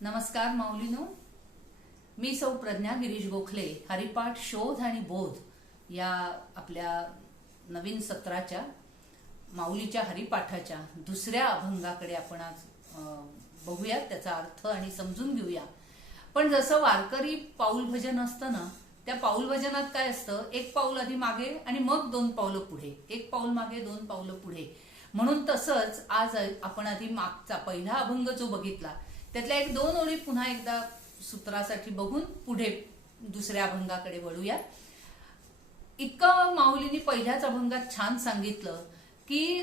नमस्कार माऊलीनो, मी सौ प्रज्ञा गिरीश गोखले हरिपाठ शोध आणि बोध या आपल्या नवीन सत्राच्या माऊलीच्या हरिपाठाच्या दुसऱ्या अभंगाकडे आपण आज बघूया, त्याचा अर्थ आणि समजून घेऊया। पण जसं वारकरी पाऊल भजन असतं ना, त्या पाऊल भजनात काय असतं, एक पाऊल आधी मागे आणि मग दोन पावलं पुढे, एक पाऊल मागे दोन पावलं पुढे। म्हणून तसंच आज आपण आधी मागचा पहिला अभंग जो बघितला त्यातल्या एक दोन ओळी पुन्हा एकदा सूत्रासाठी बघून पुढे दुसऱ्या अभंगाकडे वळूया। इतकं माऊलींनी पहिल्याच अभंगात छान सांगितलं की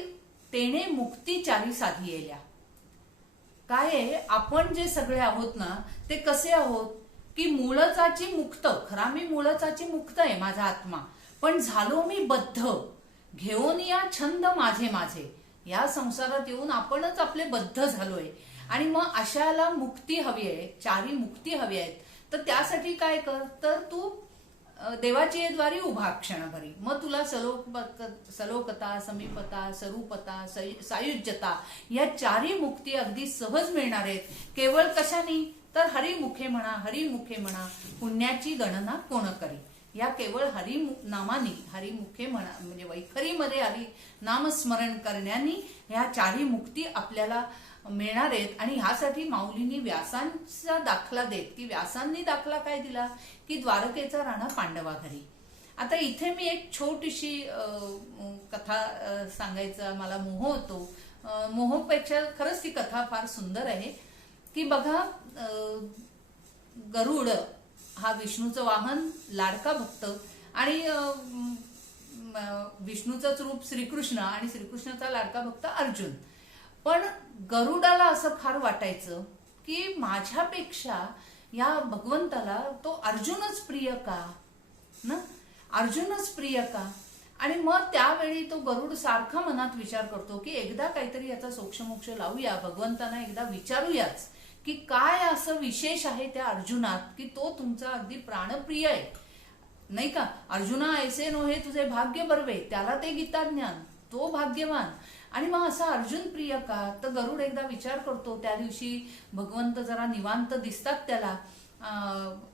तेने मुक्ती चारी साधी येल्या। काय आहे, आपण जे सगळे आहोत ना ते कसे आहोत की मूळचाची मुक्त, खरा मी मूळचाची मुक्त आहे माझा आत्मा, पण झालो मी बद्ध, घेऊन या छंद माझे माझे। या संसारात येऊन आपणच आपले बद्ध झालोय आणि मग अशाला मुक्ती हवी आहे, चारी मुक्ती हवी आहेत। तर त्यासाठी काय कर, तर तू देवाची द्वारी उभा क्षणभरी, मग तुला सलोकता, समीपता, स्वरूपता, सायुज्यता या चारी मुक्ती अगदी सहज मिळणार आहेत। केवळ कशानी, तर हरिमुखे म्हणा, हरिमुखे म्हणा, पुण्याची गणना कोण करी। या केवळ हरी नामानी, हरिमुखे म्हणा म्हणजे वैखरीमध्ये हरी नामस्मरण करण्यानी या चारी मुक्ती आपल्याला मिळणार आहेत। आणि ह्यासाठी माऊलींनी व्यासांचा दाखला देत की व्यासांनी दाखला काय दिला की द्वारकेचा राणा पांडवा घरी। आता इथे मी एक छोटीशी कथा सांगायचा मला मोह होतो, मोहपेक्षा खरंच ती कथा फार सुंदर आहे। की बघा, गरुड हा विष्णूचं वाहन, लाडका भक्त, आणि विष्णूचंच रूप श्रीकृष्ण आणि श्रीकृष्णाचा लाडका भक्त अर्जुन। पण गरुडाला असं फार वाटायचं की माझ्यापेक्षा या भगवंताला तो अर्जुनच प्रिय का ना, अर्जुनच प्रिय का। आणि मग त्यावेळी तो गरुड सारखा मनात विचार करतो की एकदा काहीतरी याचा सोक्षमोक्ष लावूया, भगवंतांना एकदा विचारूयाच की काय असं विशेष आहे त्या अर्जुनात की तो तुमचा अगदी प्राणप्रिय आहे, नाही का। अर्जुना ऐसे नोहे तुझे भाग्य बरवे, त्याला ते गीता ज्ञान, तो भाग्यवान। आणि मग असा अर्जुन प्रिय का, तर गरुड एकदा विचार करतो। त्या दिवशी भगवंत जरा निवांत दिसतात त्याला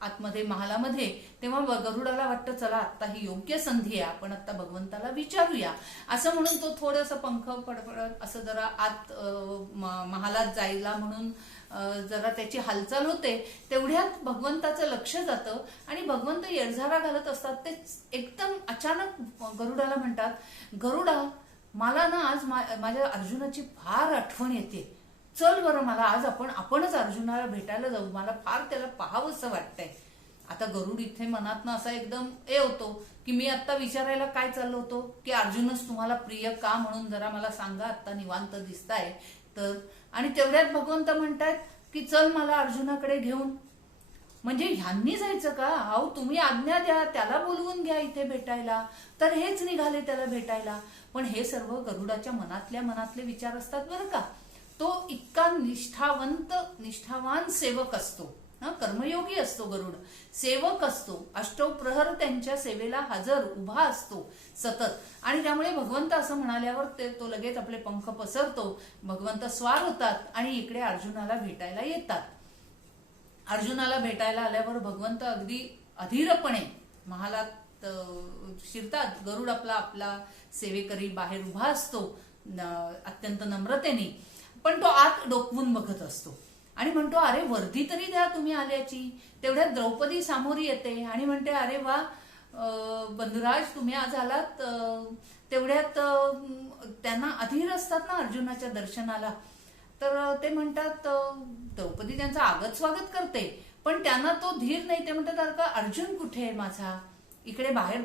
आतमध्ये महालामध्ये, तेव्हा गरुडाला वाटतं चला आता ही योग्य संधी आहे, आपण आता भगवंताला विचारूया। असं म्हणून तो थोडंसं पंख फडफडत असं जरा आत महालात जायला म्हणून जरा त्याची हालचाल होते। तेवढ्यात भगवंताचं लक्ष जातं आणि भगवंत येडझारा घालत असतात। ते एकदम अचानक गरुडाला म्हणतात, गरुडा मला ना आज माझ्या अर्जुनाची फार आठवण येते, चल बरं मला आज आपणच अर्जुनाला भेटायला जाऊ, मला फार त्याला पाहावंसं वाटतंय। आता गरुड इथे मनात ना असा एकदम होतो की मी आता विचारायला काय चाललो होतो की अर्जुनच तुम्हाला प्रिय का, म्हणून जरा मला सांगा, आता निवांत दिसताय तर। आणि तेवढ्यात भगवंत म्हणतात की चल मला अर्जुनाकडे घेऊन। म्हणजे ह्यांनी जायचं का, अहो तुम्ही आज्ञा द्या, त्याला बोलवून घ्या इथे भेटायला। तर हेच निघाले त्याला भेटायला। पण हे सर्व गरुडाच्या मनातले विचार असतात बरं का। तो इतका निष्ठावान सेवक असतो, कर्मयोगी असतो गरुड, सेवक असतो, अष्टौ प्रहर त्यांच्या सेवेला हजर उभा असतो सतत। आणि त्यामुळे भगवंत असं म्हणाल्यावर तो लगेच आपले पंख पसरतो, भगवंत स्वार होतात आणि इकडे अर्जुनाला भेटायला येतात। अर्जुनाला भेटायला आल्यावर भगवंत अगदी अधीरपणे महालात शिरतात। गरुड आपला सेवेकरी बाहेर उभा असतो अत्यंत नम्रतेने, पण तो आत डोकवून बघत असतो आणि म्हणतो अरे वर्दी तरी द्या तुम्ही आल्याची। तेवढ्यात द्रौपदी सामोरी येते आणि म्हणते अरे वा बंधुराज तुम्ही आज आलात। तेवढ्यात त्यांना अधीर असतात ना अर्जुनाच्या दर्शनाला, तर ते म्हणतात, द्रौपदी त्यांचं आगत स्वागत करते पण त्यांना तो धीर नाही। ते म्हणतात अरे का अर्जुन कुठे आहे माझा। इकडे बाहेर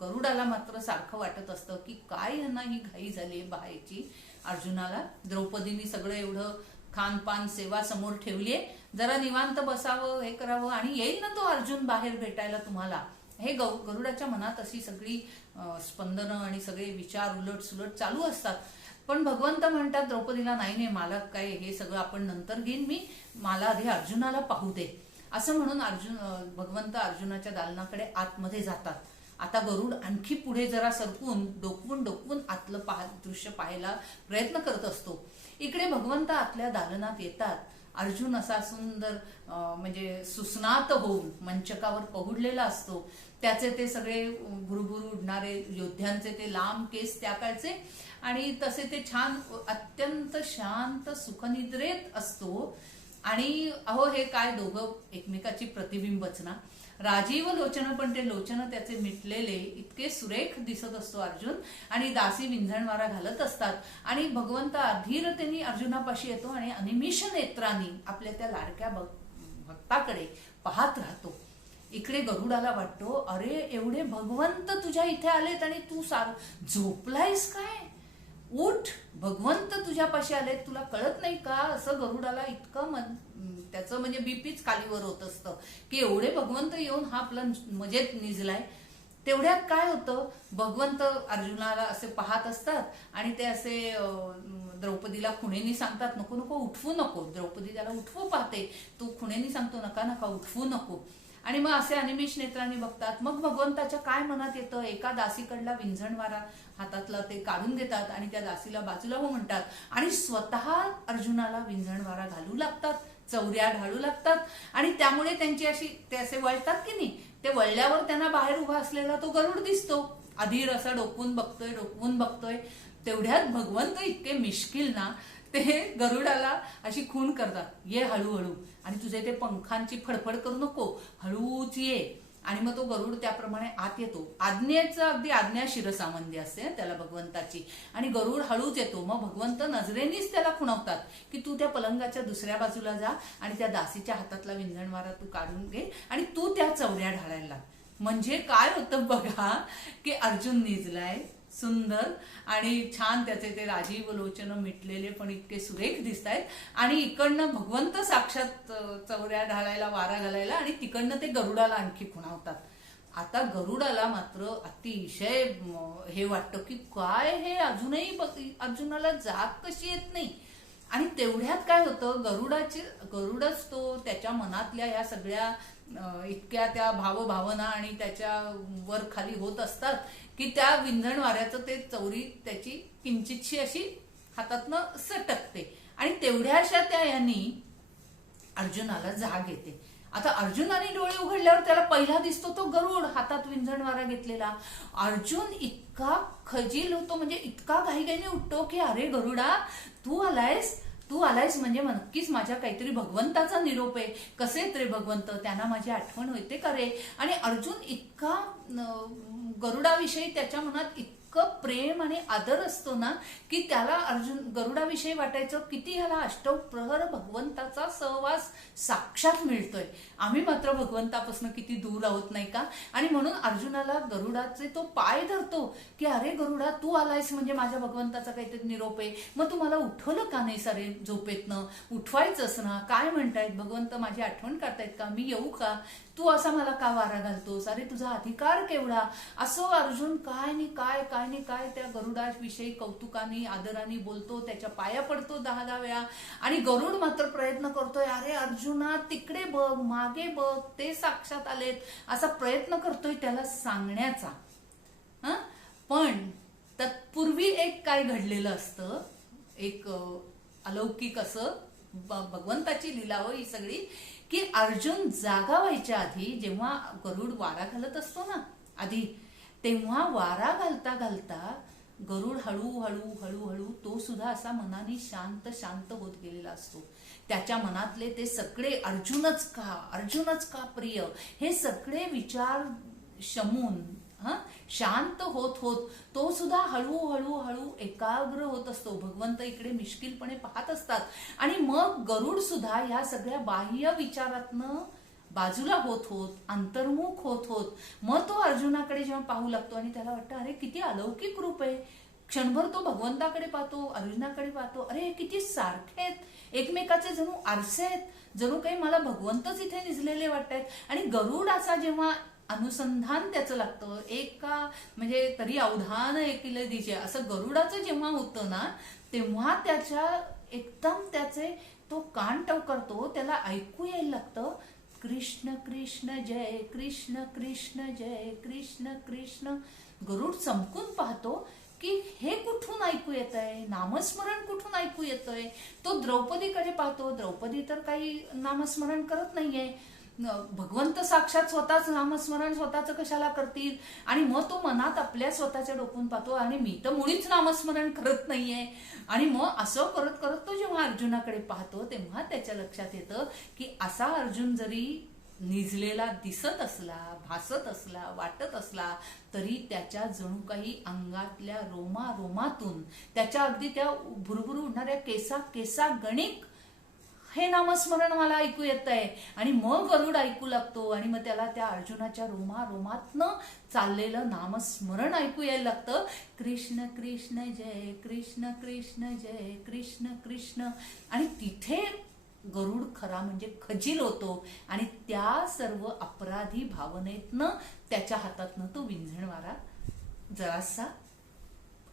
गरुडाला मात्र सारखं वाटत असतं की काय यांना ही घाई झाली बाहेरची अर्जुनाला। द्रौपदीनी सगळं एवढं खानपान सेवा समोर ठेवलीये, जरा निवांत बसावं, हे करावं आणि येईल ना तो अर्जुन बाहेर भेटायला तुम्हाला। हे गरुडाच्या मनात अशी सगळी स्पंदनं आणि सगळे विचार उलट सुलट चालू असतात। पण भगवंत म्हणतात द्रौपदीला नाही मला काय हे सगळं आपण नंतर घेईन, मला आधी अर्जुनाला पाहू दे। असं म्हणून भगवंत अर्जुनाच्या दालनाकडे आतमध्ये जातात। आता गरुड आणखी पुढे जरा सरकून डोकवून आतलं दृश्य पाहायला प्रयत्न करत असतो। इकडे भगवंत आतल्या दालनात येतात। अर्जुन असा सुंदर म्हणजे सुस्नात होऊन मंचकावर पहुडलेला असतो. त्याचे ते सगळे भुरभुर उडणारे योद्ध्यांचे ते लांब केस त्या काळचे, आणि तसे ते छान अत्यंत शांत सुखनिद्रेत असतो. आणि अहो हे काय दोघं एकमेकाची प्रतिबिंबच ना. राजीव लोचन, पण ते लोचन त्याचे मिटलेले इतके सुरेख दिसत असतो अर्जुन. आणि दासी विंझणवारा घालत असतात आणि भगवंत अधीरतेने अर्जुनापाशी येतो आणि अनिमिष नेत्रांनी आपल्या त्या लाडक्या भक्ताकडे पाहत राहतो. इकडे गरुडाला वाटतो, अरे एवढे भगवंत तुझ्या इथे आलेत आणि तू झोपलायस काय? उठ, भगवंत तुझ्यापाशी आलेत, तुला कळत नाही का? असं गरुडाला इतकं त्याचं म्हणजे बीपीच खालीवर होत असतं की एवढे भगवंत येऊन हा आपला मजेत निजलाय. तेवढ्यात काय होतं, भगवंत अर्जुनाला असे पाहत असतात आणि ते असे द्रौपदीला खुणेनी सांगतात, नको नको उठवू नको. द्रौपदी त्याला उठवू पाहते, तू खुणेनी सांगतो नका नका उठवू नको. आणि मग असे अनिमिष नेत्रांनी बघतात. मग भगवंताच्या काय मनात येतं, एका दासीकडला विंझणवारा हातातला ते काढून घेतात आणि त्या दासीला बाजूला हो म्हणतात आणि स्वतः अर्जुनाला विंझणवारा घालू लागतात, चौऱ्या ढाळू लागतात. आणि त्यामुळे त्यांची अशी ते असे वळतात की नाही, ते वळल्यावर त्यांना बाहेर उभा असलेला तो गरुड दिसतो. अधीर असा डोकवून बघतोय. तेवढ्यात भगवंत इतके मिश्किल ना, ते गरुडाला अशी खून करतात, ये हळूहळू, आणि तुझे ते पंखांची फडफड करू नको, हळूच ये. आणि मग तो गरुड त्याप्रमाणे आत येतो. आज्ञेचं अगदी आज्ञा शिरसामंदी असते त्याला भगवंताची, आणि गरुड हळूच येतो. मग भगवंत नजरेनीच त्याला खुणवतात की तू त्या पलंगाच्या दुसऱ्या बाजूला जा आणि त्या दासीच्या हातातला विंझणवारा तू काढून घे आणि तू त्या चौऱ्या ढाळायला लाग. म्हणजे काय होतं बघा की अर्जुन निजलाय सुंदर आणि छान, त्याचे ते राजीव लोचन मिटलेले पण इतके सुरेख दिसत आहेत, आणि इकडनं भगवंत साक्षात चौऱ्या ढाळायला वारा घालायला, आणि तिकडनं ते गरुडाला आणखी खुणावतात. आता गरुडाला मात्र अतिशय हे वाटतं की काय हे अजूनही अर्जुनाला जाग कशी येत नाही. आणि तेवढ्यात काय होतं, गरुडच तो त्याच्या मनातल्या या सगळ्या इतक्या त्या भावभावना आणि त्याच्या वर खाली होत असतात की त्या विंझण वाऱ्याचं ते चौरी त्याची किंचितशी अशी हातातनं सटकते. आणि तेवढ्याशा त्या यांनी अर्जुनाला जाग येते. आता अर्जुनाने डोळे उघडल्यावर त्याला पहिला दिसतो तो गरुड हातात विंझण वारा घेतलेला. अर्जुन इतका खजील होतो, म्हणजे इतका घाईघाईने उठतो की अरे गरुडा, तू आलायस म्हणजे नक्कीच माझ्या काहीतरी भगवंताचा निरोप आहे. कसे रे भगवंत, त्यांना माझी आठवण होते का रे? आणि अर्जुन इतका गरुडाविषयी त्याच्या मनात इतकं प्रेम आणि आदर असतो ना की त्याला गरुडाविषयी वाटायचं किती ह्याला अष्टौ प्रहर भगवंताचा सहवास साक्षात मिळतोय, आम्ही मात्र भगवंतापासून किती दूर आहोत नाही का. आणि म्हणून अर्जुनाला गरुडाचे तो पाय धरतो की अरे गरुडा, तू आलायस म्हणजे माझ्या भगवंताचा काहीतरी निरोप आहे, मग तू मला उठवलं का नाही सारे झोपेतनं? उठवायचंच ना. काय म्हणतायत भगवंत, माझी आठवण करतायत का? मी येऊ का? तू असा मला का वारा घालतोस? अरे तुझा अधिकार केवढा? असं अर्जुन काय नाही काय त्या गरुडाविषयी कौतुकाने आदराने बोलतो, त्याच्या पाया पडतो 10 वेळा. आणि गरुड मात्र प्रयत्न करतोय, अरे अर्जुना तिकडे बघ, मागे बघ, ते साक्षात आलेत, असा प्रयत्न करतोय त्याला सांगण्याचा. पण तत्पूर्वी एक काय घडलेलं असतं, एक अलौकिक असं भगवंताची लीला हो ही सगळी, की अर्जुन जागा व्हायच्या आधी जेव्हा गरुड वारा घालत असतो ना आधी, तेव्हा वारा घालता घालता गरुड हळू तो सुद्धा असा मनाने शांत होत गेलेला असतो. त्याच्या मनातले ते सगळे अर्जुनच का प्रिय, हे सगळे विचार शमून शांत होत तो सुद्धा हळू एकाग्र होत असतो. भगवंत इकडे मिश्किलपणे पाहत असतात आणि मग गरुड सुद्धा ह्या सगळ्या बाह्य विचारातनं बाजूला होत अंतर्मुख होत मग तो अर्जुनाकडे जेव्हा पाहू लागतो आणि त्याला वाटतं अरे किती अलौकिक रूप आहे. क्षणभर तो भगवंताकडे पाहतो, अर्जुनाकडे पाहतो, अरे हे किती सारखे आहेत, एकमेकाचे जणू आरसे आहेत, जणू काही मला भगवंतच इथे निजलेले वाटतायत. आणि गरुड असा जेव्हा अनुसंधान त्याचं लागतं, म्हणजे तरी अवधान ऐकले दिजे असं गरुडाचं जेव्हा होतं ना, तेव्हा त्याच्या एकदम त्याचे तो कान टवकारतो, त्याला ऐकू यायला लागतं कृष्ण कृष्ण जय कृष्ण कृष्ण जय कृष्ण कृष्ण. गरुड चमकून पाहतो की हे कुठून ऐकू येत आहे, नामस्मरण कुठून ऐकू येतंय. तो द्रौपदीकडे पाहतो, द्रौपदी तर काही नामस्मरण करत नाहीये. भगवंत साक्षात स्वतःच नामस्मरण स्वतःच कशाला करतील. आणि मग तो मनात आपल्या स्वतःच्या डोकून पाहतो आणि मी तर मुळीच नामस्मरण करत नाहीये. आणि मग असं करत करत तो जेव्हा अर्जुनाकडे पाहतो तेव्हा त्याच्या लक्षात येतं की असा अर्जुन जरी निजलेला दिसत असला, भासत असला, वाटत असला, तरी त्याच्या जणू काही अंगातल्या रोमातून त्याच्या अगदी त्या भुरभुरू उडणाऱ्या केसा गणिक हे नामस्मरण मला ऐकू येत आहे. आणि मग गरुड ऐकू लागतो आणि मग त्याला त्या अर्जुनाच्या रोमातनं चाललेलं नामस्मरण ऐकू यायला लागतं. कृष्ण कृष्ण जय कृष्ण कृष्ण जय कृष्ण कृष्ण. आणि तिथे गरुड खरा म्हणजे खजील होतो आणि त्या सर्व अपराधी भावनेतनं त्याच्या हातातनं तो विंझणवारा जरासा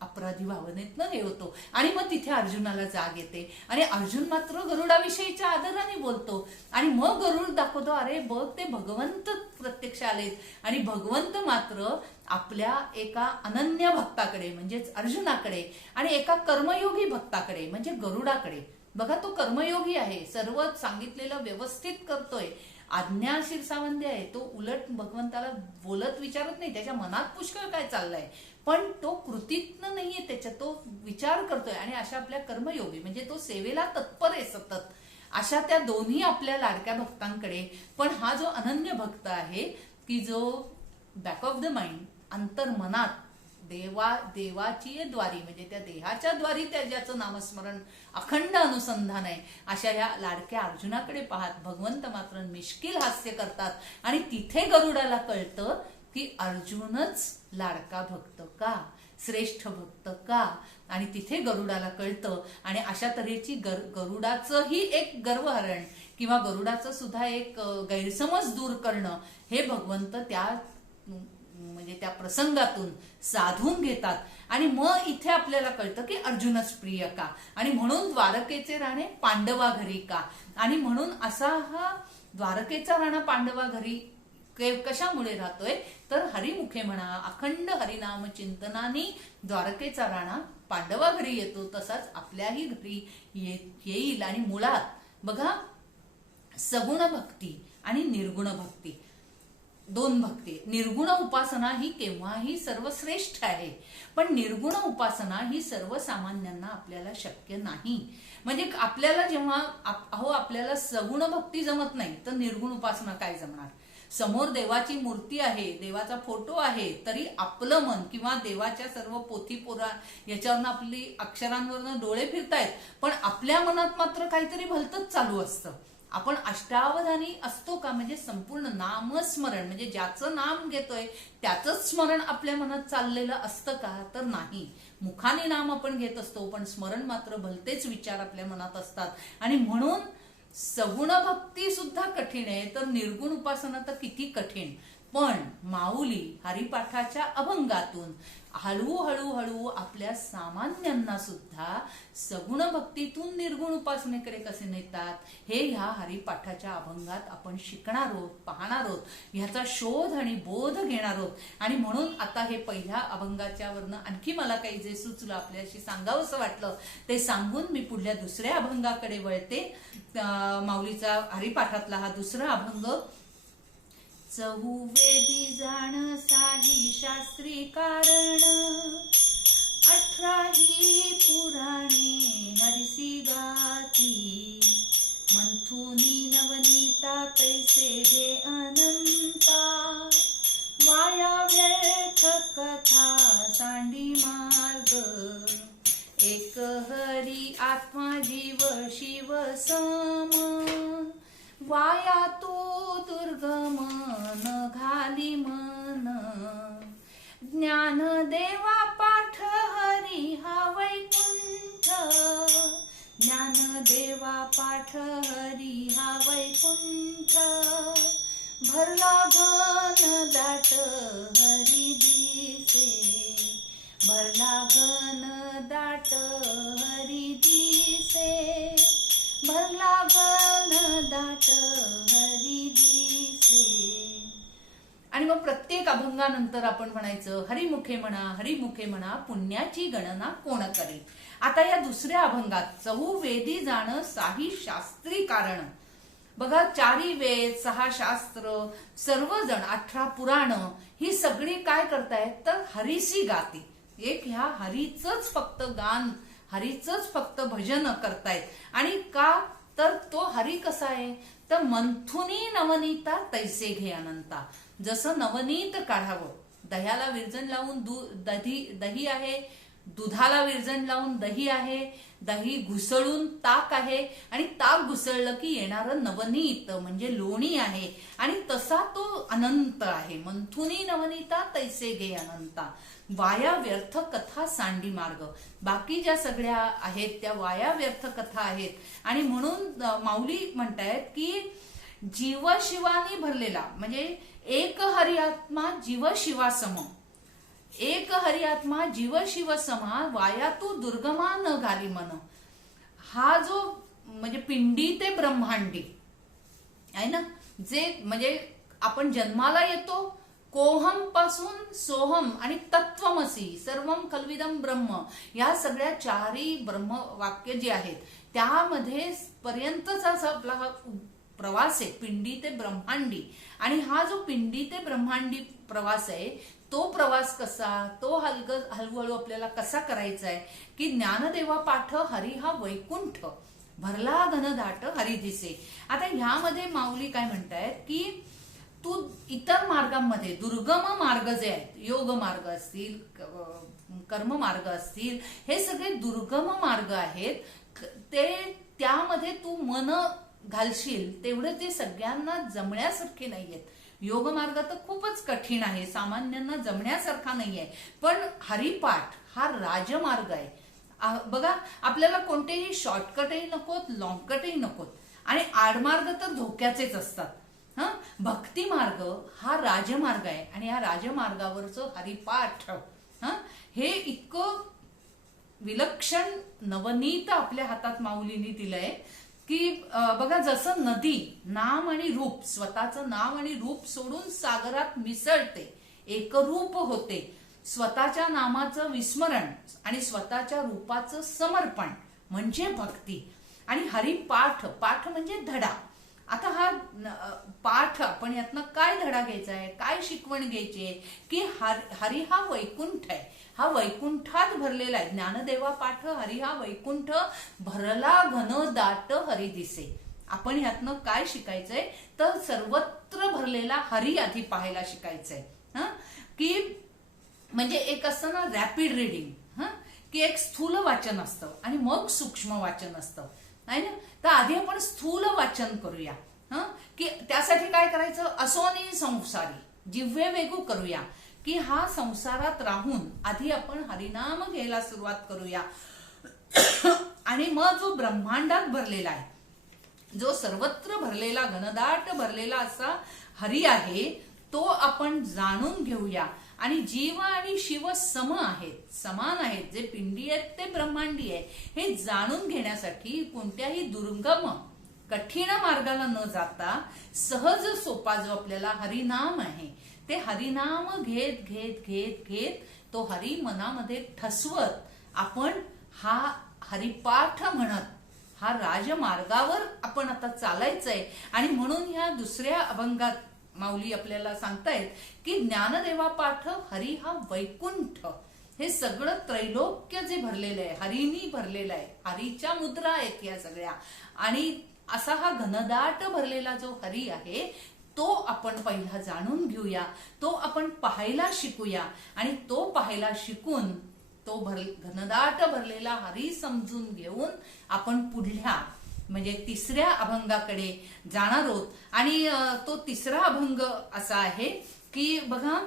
अपराधी भावनेतनं हे होतो. आणि मग तिथे अर्जुनाला जाग येते आणि अर्जुन मात्र गरुडाविषयीच्या आदराने बोलतो. आणि मग गरुड दाखवतो, अरे बघ ते भगवंत प्रत्यक्ष आलेत. आणि भगवंत मात्र आपल्या एका अनन्य भक्ताकडे म्हणजेच अर्जुनाकडे आणि एका कर्मयोगी भक्ताकडे म्हणजे गरुडाकडे, बघा तो कर्मयोगी आहे, सर्व सांगितलेलं व्यवस्थित करतोय, आज्ञा शिरसावंदी आहे, तो उलट भगवंताला बोलत विचारत नाही, त्याच्या मनात पुष्कळ काय चाललंय, पण तो कृतीतनं नाहीये, त्याच्या तो विचार करतोय. आणि अशा आपल्या कर्मयोगी म्हणजे तो सेवेला तत्पर आहे सतत, अशा त्या दोन्ही आपल्या लाडक्या भक्तांकडे. पण हा जो अनन्य भक्त आहे की जो बॅक ऑफ द माइंड अंतर्मनात देवाची द्वारी म्हणजे त्या देहाच्या द्वारी त्या ज्याचं नामस्मरण अखंड अनुसंधान आहे, अशा या लाडक्या अर्जुनाकडे पाहत भगवंत मात्र मिश्किल हास्य करतात. आणि तिथे गरुडाला कळतं की अर्जुनच लाडका भक्त का, श्रेष्ठ भक्त का. आणि तिथे गरुडाला कळतं. आणि अशा तऱ्हेची गरुडाचंही एक गर्वहरण किंवा गरुडाचं सुद्धा एक गैरसमज दूर करणं हे भगवंत त्या म्हणजे त्या प्रसंगातून साधून घेतात. आणि मग इथे आपल्याला कळतं की अर्जुनच प्रिय का, आणि म्हणून द्वारकेचे राणे पांडवा घरी का. आणि म्हणून असा हा द्वारकेचा राणा पांडवा घरी कशामुळे राहतोय तर हरिमुखे म्हणा अखंड हरिनाम चिंतनानी द्वारकेचा राणा पांडवा घरी येतो, तसाच आपल्याही घरी येईल. आणि मुळात बघा सगुण भक्ती आणि निर्गुण भक्ती दोन भक्ती. निर्गुण उपासना ही केव्हाही सर्वश्रेष्ठ आहे, पण निर्गुण उपासना ही सर्वसामान्यांना आपल्याला शक्य नाही. म्हणजे आपल्याला जेव्हा आपल्याला सगुण भक्ती जमत नाही तर निर्गुण उपासना काय जमणार. समोर देवाची मूर्ती आहे, देवाचा फोटो आहे, तरी आपलं मन किंवा देवाच्या सर्व पोथी पोरा याच्यावरनं आपली अक्षरांवरनं डोळे फिरतायत, पण आपल्या मनात मात्र काहीतरी भलतंच चालू असतं. आपण अष्टावधानी असतो का, म्हणजे संपूर्ण नामस्मरण म्हणजे ज्याचं नाम घेतोय त्याचंच स्मरण आपल्या मनात चाललेलं असतं का, तर नाही. मुखाने नाम आपण घेत असतो पण स्मरण मात्र भलतेच विचार आपल्या मनात असतात. आणि म्हणून सगुण भक्ती सुद्धा कठीण आहे तर निर्गुण उपासना तर किती कठीण. पण माऊली हरिपाठाच्या अभंगातून हळूहळू आपल्या सामान्यांना सुद्धा सगुण भक्तीतून निर्गुण उपासनेकडे कसे नेतात हे ह्या हरिपाठाच्या अभंगात आपण शिकणार आहोत, पाहणार आहोत, ह्याचा शोध आणि बोध घेणार आहोत. आणि म्हणून आता हे पहिल्या अभंगाच्या वरनं आणखी मला काही जे सुचलं आपल्याशी सांगावंसं वाटलं ते सांगून मी पुढल्या दुसऱ्या अभंगाकडे वळते. माऊलीचा हरिपाठातला हा दुसरा अभंग. चहुवेदी जाण साही शास्त्री कारण, 18ही पुराणे हरिसी गाती, मंथुनी नवनीता तैसे घे अनंता, वाया व्यर्थ कथा सांडी मार्ग, एक हरी आत्मा जीव शिव सम, वाया तो दुर्गम न घाली मन, ज्ञान देवा पाठ हरी हा वैकुंठ, ज्ञान देवा पाठ हरी हा वैकुंठ, भरला घन दाट हरी दिसे, भरला घन दाट हरी दिसे, भरला घन दाट हरी दिसे. आणि मग प्रत्येक अनेक अभंगानंतर आपण म्हणायचं हरिमुखे म्हणा पुण्याची गणना कोण करी. आता या दुसऱ्या अभंगात चहुवेदी जाण साही शास्त्री कारण. बघा, 4 वेद 6 शास्त्र सर्वजण 18 पुराण ही सगळी काय करतायत तर हरीसी गाती. एक ह्या हरीचंच फक्त गान, हरीचंच फक्त भजन करतायत. आणि का तर तो हरी कसा आहे तर मंथुनी नवनीता तैसे घे अनंता. जसं नवनीत काढावं, दह्याला विरजण लावून दही आहे, दुधाला विरजण लावून दही आहे, दही घुसळून ताक आहे, आणि ताक घुसळलं की येणारं नवनीत म्हणजे लोणी आहे. आणि तसा तो अनंत आहे. मंथुनी नवनीता तैसे घे अनंता. वाया व्यर्थ कथा सांडी मार्ग. बाकी ज्या सगळ्या आहेत त्या वाया व्यर्थ कथा आहेत. आणि म्हणून माऊली म्हणतायत की जीवशिवानी भरलेला म्हणजे एक हरी आत्मा जीव शिवा सम. एक हरी आत्मा जीव शिव समा वाया तू दुर्गमा न घाली मन. हा जो म्हणजे पिंडी ते ब्रह्मांडी आहे ना, जे म्हणजे आपण जन्माला येतो कोहम पासून सोहम आणि तत्वमसी सर्वम खल्विदम ब्रह्म, या सगळ्या 4 ब्रह्म वाक्य जी आहेत त्यामध्ये पर्यंतचा आपला हा प्रवास आहे, पिंडी ते ब्रह्मांडी. आणि हा जो पिंडी ते ब्रह्मांडी प्रवास आहे तो प्रवास कसा, तो हळूहळू आपल्याला कसा करायचा आहे की ज्ञानदेवा पाठ हरी हा वैकुंठ भरला घनदाट हरी दिसे. आता ह्यामध्ये माऊली काय म्हणतायत की तू इतर मार्गांमध्ये दुर्गम मार्ग जे आहेत, योग मार्ग असतील, कर्म मार्ग असतील, हे सगळे दुर्गम मार्ग आहेत. ते त्यामध्ये तू मन घालशील तेवढे ते सगळ्यांना जमण्यासारखे नाहीयेत. योग मार्ग तर खूपच कठीण आहे, सामान्यांना जमण्यासारखा नाहीये. पण हरिपाठ हा राजमार्ग आहे. बघा, आपल्याला कोणतेही शॉर्टकटही नकोत, लॉंगकटही नकोत, आणि आडमार्ग तर धोक्याचेच असतात. भक्ती मार्ग हा राजमार्ग आहे. आणि या राजमार्गावरचं हरिपाठ हे इतकं विलक्षण नवनीत आपल्या हातात माऊलींनी दिलंय की बघा, जसं नदी नाम आणि रूप, स्वतःचं नाव आणि रूप सोडून सागरात मिसळते, एकरूप होते. स्वतःच्या नामाचं विस्मरण आणि स्वतःच्या रूपाचं समर्पण म्हणजे भक्ती. आणि हरिपाठ, पाठ म्हणजे धडा. आता हा पाठ आपण यातनं काय धडा घ्यायचा आहे, काय शिकवण घ्यायची आहे की हरी हा वैकुंठ आहे, हा वैकुंठात भरलेला आहे. ज्ञानदेवा पाठ हरी हा वैकुंठ भरला घन दाट हरी दिसे. आपण ह्यातनं काय शिकायचंय तर सर्वत्र भरलेला हरी आधी पाहायला शिकायचंय. की म्हणजे एक असतं ना रॅपिड रिडिंग, की एक स्थूल वाचन असतं आणि मग सूक्ष्म वाचन असतं, नाही ना. तर आधी आपण स्थूल वाचन करूया. की त्यासाठी काय करायचं, असोनी संसारी जिव्हे वेगू करूया. की हा संसारात राहून आधी आपण हरिनाम घ्यायला सुरुवात करूया. आणि मग जो ब्रह्मांडात भरलेला आहे, जो सर्वत्र भरलेला घनदाट भरलेला असा हरी आहे तो आपण जाणून घेऊया. आणि जीव आणि शिव सम आहेत, समान आहेत, जे पिंडी आहेत ते ब्रह्मांडी आहे. हे जाणून घेण्यासाठी कोणत्याही दुर्गम कठीण मार्गाला न जाता सहज सोपा जो आपल्याला हरिनाम आहे ते हरिनाम घेत घेत घेत घेत तो हरी मनामध्ये ठसवत आपण हा हरिपाठ म्हणत हा राजमार्गावर आपण आता चालायचंय. आणि म्हणून ह्या दुसऱ्या अभंगात माऊली आपल्याला सांगतायत की ज्ञानदेवा पाठ हरी हा वैकुंठ, हे सगळं त्रैलोक्य जे भरलेलं आहे हरीनी भरलेलं आहे, हरीच्या मुद्रा आहेत या सगळ्या. आणि असा हा घनदाट भरलेला जो हरी आहे तो आपण पहिला जाणून घेऊया, तो आपण पाहायला शिकूया. आणि तो पाहायला शिकून तो घनदाट भरलेला हरी समजून घेऊन आपण पुढल्या म्हणजे तिसऱ्या अभंगाकडे जाणार आहोत. आणि तो तिसरा अभंग असा आहे की बघा,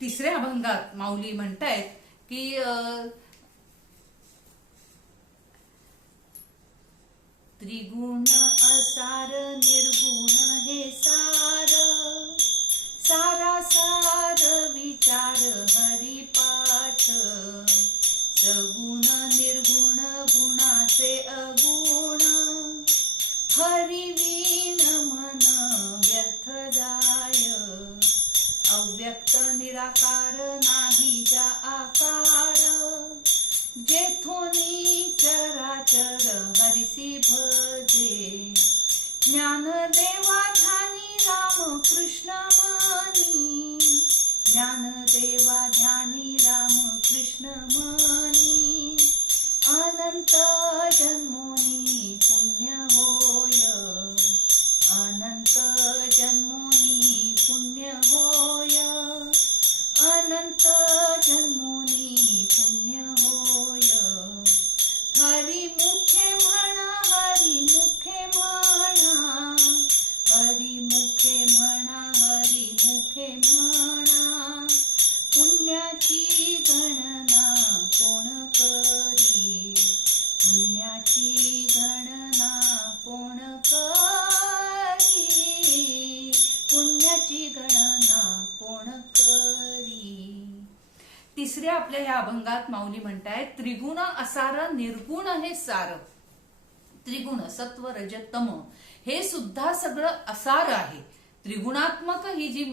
तिसऱ्या अभंगात माऊली म्हणतायत की त्रिगुण असार निर्गुण हे सार, सारा सार विचार हरिपाठ, सगुण निर्गुण गुणाचे अगुण, हरिवीण मन व्यर्थ जा. निराकार नाही ज्या आकार, जेथोनी चराचर हरिसी भजे, ज्ञानदेवा ध्यानी राम कृष्ण मनी, ज्ञानदेवा ध्यानी राम कृष्ण मनी, अनंत जन्मोनी पुण्य होय, अनंत जन्मोनी पुण्य होय, अनंत जन्मोनी पुण्य होय, हरी मुखे म्हणा, हरी मुखे म्हणा, हरी मुखे म्हणा, हरी मुखे म्हणा, पुण्याची गणना कोण करी, पुण्याची गणना कोण करी, पुण्याची गणना कोण करी. तिसऱ्या आपल्या ह्या अभंगात माऊली म्हणतायत, त्रिगुण असार निर्गुण हे सार. त्रिगुण सत्व रज तम हे सुद्धा सगळं असार आहे. त्रिगुणात्मक ही जी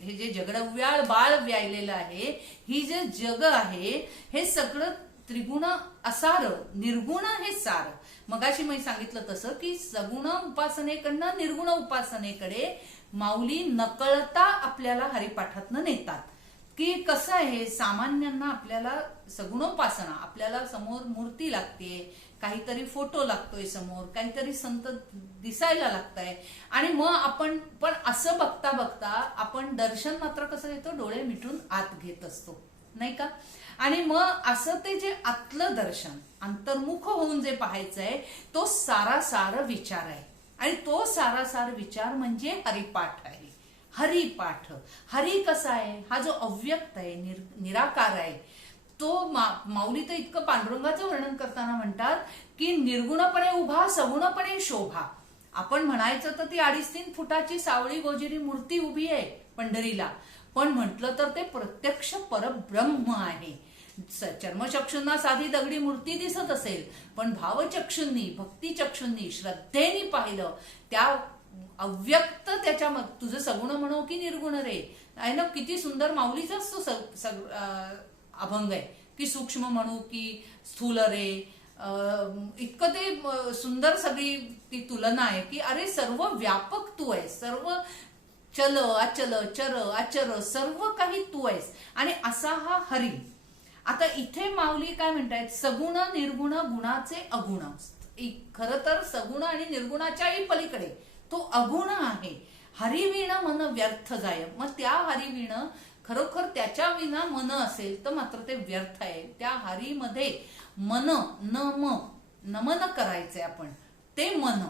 हे जे जगडव्याळ बाळ व्यायलेलं आहे, ही जे जग आहे हे सगळं त्रिगुण असार, निर्गुण हे सार. मगाशी मी सांगितलं तसं की सगुण उपासनेकडनं निर्गुण उपासनेकडे माऊली नकळता आपल्याला हरिपाठातनं नेतात. की कसं आहे, सामान्यांना आपल्याला सगुणोपासना, आपल्याला समोर मूर्ती लागते, काहीतरी फोटो लागतोय समोर, काहीतरी संत दिसायला लागतंय, आणि मग आपण पण असं बघता बघता आपण दर्शन मात्र कसं घेतो, डोळे मिटून आत घेत असतो, नाही का. आणि मग असं ते जे आतलं दर्शन, अंतर्मुख होऊन जे पाहायचंय, तो सारासार विचार आहे. आणि तो सारासार विचार म्हणजे हरिपाठ आहे. हरिपाठ, हरी कसा आहे, हा जो अव्यक्त आहे, निराकार आहे, तो माऊली तर इतकं पांडुरंगाचं वर्णन करताना म्हणतात की निर्गुणपणे उभा, सगुणपणे शोभा. आपण म्हणायचं तर ती 2.5-3 फुटाची सावळी गोजिरी मूर्ती उभी आहे पंढरीला, पण म्हटलं तर ते प्रत्यक्ष परब्रह्म आहे. चर्मचक्षुंना साधी दगडी मूर्ती दिसत असेल, पण भावचक्षुंनी, भक्तिचक्षुंनी, श्रद्धेने पाहिलं त्या अव्यक्त, त्याच्या तुझं सगुण म्हणू की निर्गुण रे आहे ना. किती सुंदर माऊलीचाच तो अभंग आहे की सूक्ष्म म्हणू की स्थूल रे, इतकं ते सुंदर सगळी ती तुलना आहे की अरे सर्व व्यापक तू आहे, सर्व चल अचल चर अचर सर्व काही तू आहेस. आणि असा हा हरी. आता इथे माऊली काय म्हणतायत, सगुण निर्गुण गुणाचे अगुण. खरं तर सगुण आणि निर्गुणाच्याही पलीकडे तो अगुण आहे. हरिवीण मन व्यर्थ जाय. मग त्या हरिवीण खरोखर त्याच्या विना मन असेल तर मात्र ते व्यर्थ आहे. त्या हरीमध्ये मन नमन करायचंय आपण, ते मन.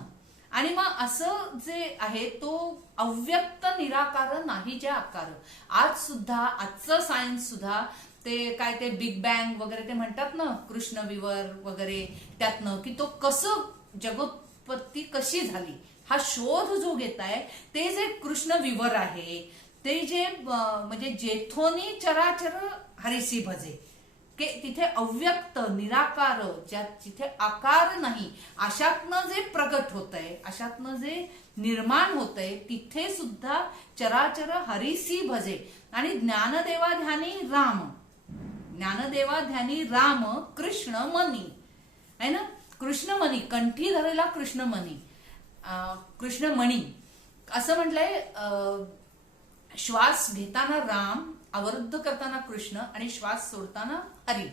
आणि मग असं जे आहे तो अव्यक्त निराकार नाही जे आकार. आज सुद्धा आजचं सायन्स सुद्धा ते काय ते बिग बँग वगैरे ते म्हणतात ना, कृष्णविवर वगैरे, त्यातनं की तो कसं जगोत्पत्ती कशी झाली हा शोध जो घेताय, ते जे कृष्णविवर आहे, ते जे म्हणजे जेथोनी चराचर हरिसी भजे, की तिथे अव्यक्त निराकार, जिथे आकार नाही, अशातनं जे प्रगट होतंय, अशातनं जे निर्माण होतंय, तिथे सुद्धा चराचर हरिसी भजे. आणि ज्ञानदेवा ध्यानी राम, ज्ञानदेवा ध्यानी राम कृष्ण मनी आहे ना. कृष्णमणी, कंठी धरलेला कृष्णमणी, कृष्णमणी असं म्हटलंय. श्वास घेताना राम, अवरुद्ध करताना कृष्ण आणि श्वास सोडताना हरी.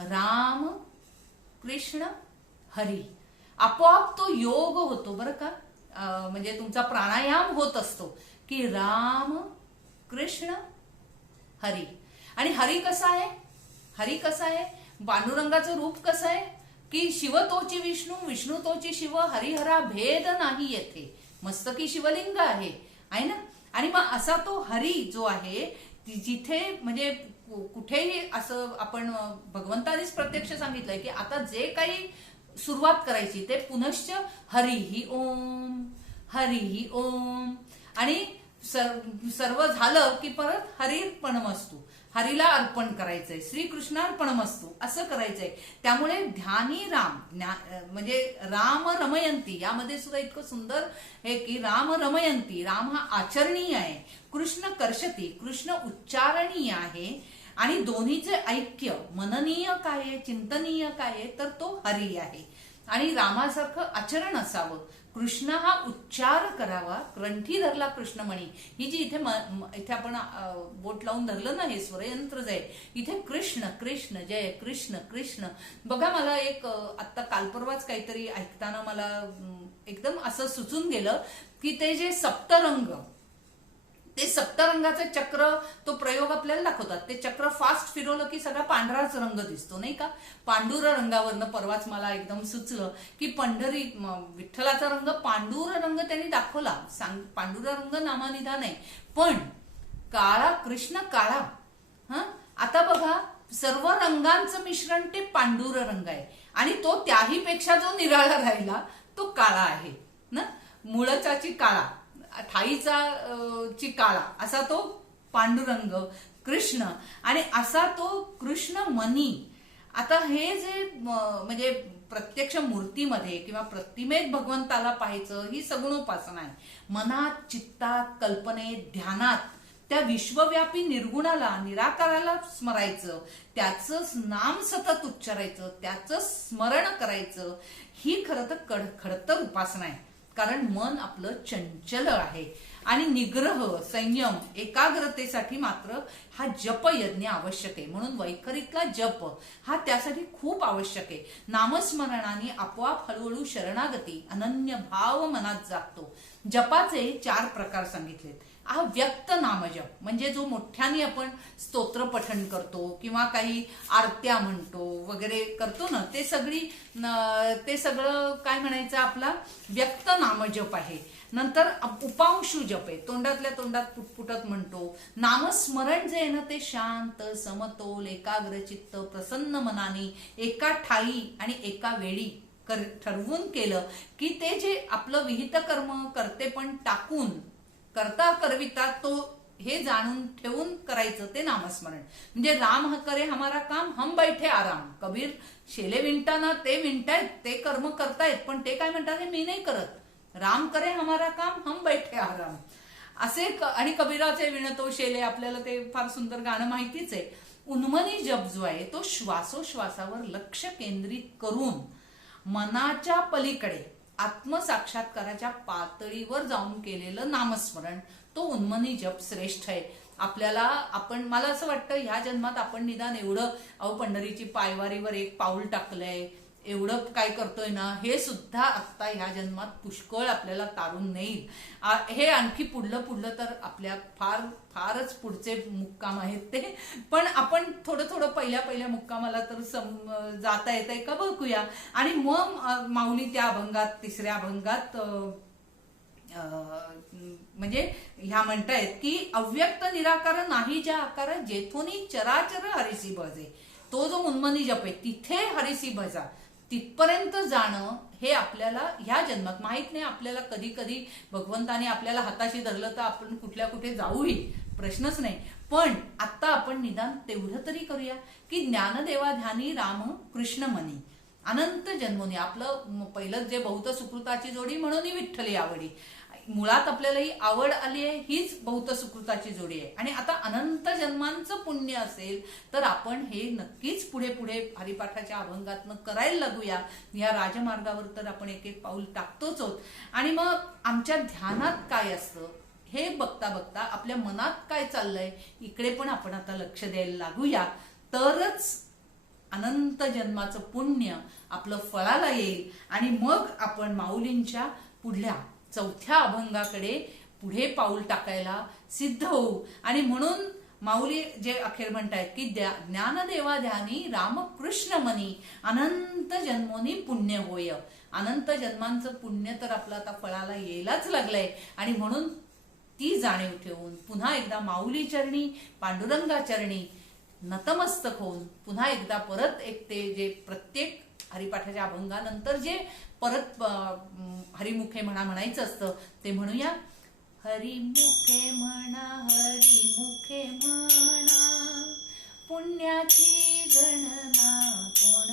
राम कृष्ण हरी. आपोआप तो योग होतो बरं का. म्हणजे तुमचा प्राणायाम होत असतो की राम कृष्ण हरी. आणि हरी कसा आहे, हरी कसा आहे, पांडुरंगाचं रूप कसं आहे की शिव तोची विष्णू, विष्णू तोची शिव, हरिहरा भेद नाही येथे. मस्तकी शिवलिंग आहे ना. आणि मग असा तो हरी जो आहे, जिथे म्हणजे कुठेही असं आपण भगवंतानीच प्रत्यक्ष सांगितलंय की आता जे काही सुरुवात करायची ते पुनश्च हरिही ओम, हरिही ओम. आणि सर्व झालं की परत हरिर्पणमस्तु, हरीला अर्पण करायचंय, श्रीकृष्णार्पणमस्तु असं करायचंय. त्यामुळे ध्यानी राम म्हणजे राम रमयंती, यामध्ये सुद्धा इतकं सुंदर आहे की राम रमयंती, राम हा आचरणीय आहे, कृष्ण कर्षती, कृष्ण उच्चारणीय आहे. आणि दोन्हीचे ऐक्य मननीय काय आहे, चिंतनीय काय आहे, तर तो हरी आहे. आणि रामासारखं आचरण असावं, कृष्ण हा उच्चार करावा. ग्रंथी धरला कृष्णमणी, ही जी इथे आपण बोट लावून धरलं ना, हे स्वरयंत्रच आहे. इथे कृष्ण कृष्ण जय कृष्ण कृष्ण. बघा, मला एक आत्ता कालपरवाच काहीतरी ऐकताना मला एकदम असं सुचून गेलं की ते जे सप्तरंग, ते सप्तरंगाचं चक्र, तो प्रयोग आपल्याला दाखवतात. ते चक्र फास्ट फिरवलं की सगळा पांढराच रंग दिसतो, नाही का. पांडुर रंगावरनं परवाच मला एकदम सुचलं की पंढरी, विठ्ठलाचा रंग पांडुर रंग त्यांनी दाखवला. पांडुर रंग नामानिधान आहे, पण काळा कृष्ण काळा. आता बघा, सर्व रंगांचं मिश्रण ते पांडुर रंग आहे. आणि तो त्याही पेक्षा जो निराळा राहिला तो काळा आहे ना. मुळचाची काळा, ठाईचा ची काळा, असा तो पांडुरंग कृष्ण. आणि असा तो कृष्ण मनी. आता हे जे म्हणजे प्रत्यक्ष मूर्तीमध्ये किंवा प्रतिमेत भगवंताला पाहायचं, ही सगुणोपासना आहे. मनात, चित्तात, कल्पनेत, ध्यानात त्या विश्वव्यापी निर्गुणाला, निराकाराला स्मरायचं, त्याचं नाम सतत उच्चारायचं, त्याचं स्मरण करायचं. ही खरं तर खडतर उपासना आहे. कारण मन आपलं चंचल आहे. आणि निग्रह, संयम, एकाग्रतेसाठी मात्र हा जप यज्ञ आवश्यक आहे. म्हणून वैखरीतला जप हा त्यासाठी खूप आवश्यक आहे. नामस्मरणाने आपोआप हळूहळू शरणागती, अनन्य भाव मनात जागतो. जपाचे 4 प्रकार सांगितलेत. हा व्यक्त नामजप, म्हणजे जो मोठ्याने आपण स्तोत्र पठण करतो किंवा काही आरत्या म्हणतो वगैरे करतो ना, ते सगळं काय म्हणायचं, आपला व्यक्त नामजप आहे. नंतर उपांशू जप आहे, तोंडातल्या तोंडात पुटपुटत म्हणतो. नामस्मरण जे आहे ना, ते शांत, समतोल, एकाग्र चित्त, प्रसन्न मनाने, एका ठाई आणि एका वेळी ठरवून केलं की ते जे आपलं विहित कर्म करते पण टाकून करता करविता तो हे जाणून ठेवून करायचं, ते नामस्मरण. म्हणजे राम करे हमारा काम, हम बैठे आराम. कबीर शेले विणताना ते विणतायत, ते कर्म करतायत, पण ते काय म्हणतात, हे मी नाही करत. राम करे हमारा काम, हम बैठे आराम असे. आणि कबीराचे विणतो शेले, आपल्याला ते फार सुंदर गाणं माहितीच आहे. उन्मनी जप जो आहे तो श्वासोश्वासावर लक्ष केंद्रित करून मनाच्या पलीकडे आत्मसाक्षात्काराच्या पातळीवर जाऊन केलेलं नामस्मरण, तो उन्मनी जप श्रेष्ठ आहे. मला असं वाटतं, ह्या जन्मात आपण निदान एवढं, पंढरीची पायवारीवर एक पाऊल टाकलंय, एवढं काय करतोय ना, हे सुद्धा आत्ता ह्या जन्मात पुष्कळ आपल्याला तारून नेईल. हे आणखी पुढलं तर आपल्या फारच पुढचे मुक्काम आहेत ते. पण आपण थोडं पहिल्या मुक्कामाला तर जाता येतंय का बघूया. आणि मग माऊली त्या अभंगात, 3ऱ्या अभंगात म्हणजे ह्या म्हणतायत की अव्यक्त निराकार नाही ज्या आकार, जेथोनी चराचर हरिसी भजे. तो जो उन्मनी जप आहे तिथे हरिसी भजा, तिथपर्यंत जाणं हे आपल्याला ह्या जन्मात माहित नाही. आपल्याला कधी कधी भगवंताने आपल्याला हाताशी धरलं तर आपण कुठे जाऊही, प्रश्नच नाही. पण आता आपण निदान तेवढं तरी करूया की ज्ञानदेवा ध्यानी राम कृष्ण मनी अनंत जन्मोनी. आपलं पहिलं जे बहुत सुकृताची जोडी म्हणून विठ्ठली आवडी, मुळात आपल्याला ही आवड आली आहे, हीच बहुत सुकृताची जोडी आहे. आणि आता अनंत जन्मांचं पुण्य असेल तर आपण हे नक्कीच पुढे हरिपाठाच्या अभंगातनं करायला लागूया. या राजमार्गावर तर आपण एक पाऊल टाकतोच आहोत. आणि मग आमच्या ध्यानात काय असतं हे बघता आपल्या मनात काय चाललंय इकडे पण आपण आता लक्ष द्यायला लागूया. तरच अनंत जन्माचं पुण्य आपलं फळाला येईल. आणि मग आपण माऊलींच्या पुढल्या 4थ्या अभंगाकडे पुढे पाऊल टाकायला सिद्ध होऊ. आणि म्हणून माऊली जे अखेर म्हणतायत की ज्ञानदेवा ध्यानी रामकृष्ण मनी अनंत जन्मोनी पुण्य होय. अनंत जन्मांचं पुण्य तर आपलं आता फळाला यायलाच लागलंय. आणि म्हणून ती जाणीव ठेवून पुन्हा एकदा माऊली चरणी, पांडुरंगा चरणी नतमस्तक होऊन पुन्हा एकदा परत एक ते जे प्रत्येक हरिपाठाच्या अभंगानंतर जे परत हरिमुखे म्हणायचं असतं ते म्हणूया. हरिमुखे म्हणा, हरिमुखे म्हणा, पुण्याची गणना कोण